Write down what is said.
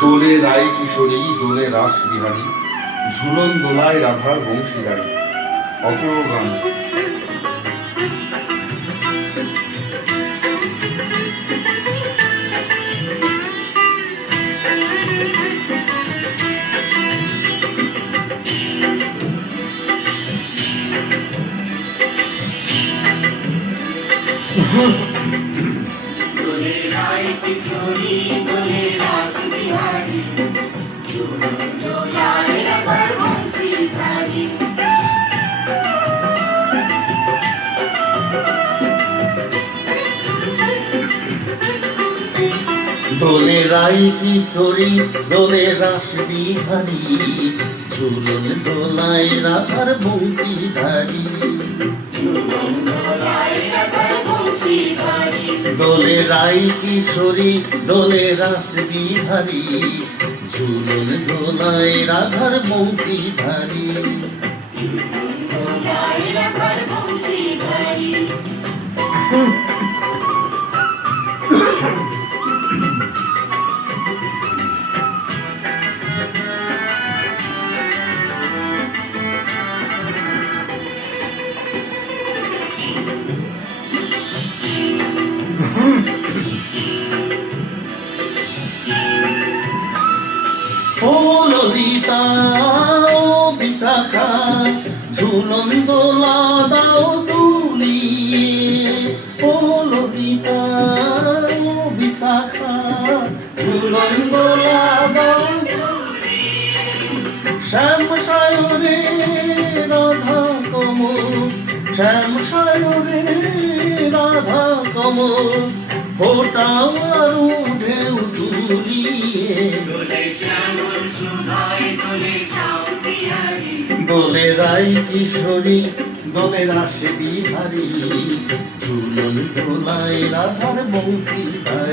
দোলে রায় কিশোরী, দোলে রাস বিহারী, ঝুলন দোলায় রাধার বংশীদারি। অপূর্ব গান। দোলে রায় কিশোরী, দোলে রাস বিহারী, ঝুলন দোলায় রাধার বংশীধারী। দোলে রায় কিশোরী, দোলে রাস বিহারী, ঝুলন দোলায় রাধার বংশীধারী। ঝুলন দোলায় রাধার বংশীধারী। দোলে রায় কিশোরী, দোলে রাস বিহারী, ঝুলন দোলায় রাধার বংশীধারী। দোলায় রাধার বংশীধারী। ও ললিতা, ও বিশাখা, ঝুলন দোলা দাও দুলিয়ে। ও ললিতা, ও বিশাখা, ঝুলন দোলা দাও দুলিয়ে। শ্যাম সায়রে রাধা কমল, শ্যাম সায়রে রাধা কমল, ফোটাও আরো ঢেউ তুলিয়ে। দোলে শ্যামল সুধায়, দোলে শ্যাম বিহারী, দোলে রায় কিশোরী, দোলে রাস বিহারী, ঝুলন দোলায় রাধার বংশীধারী।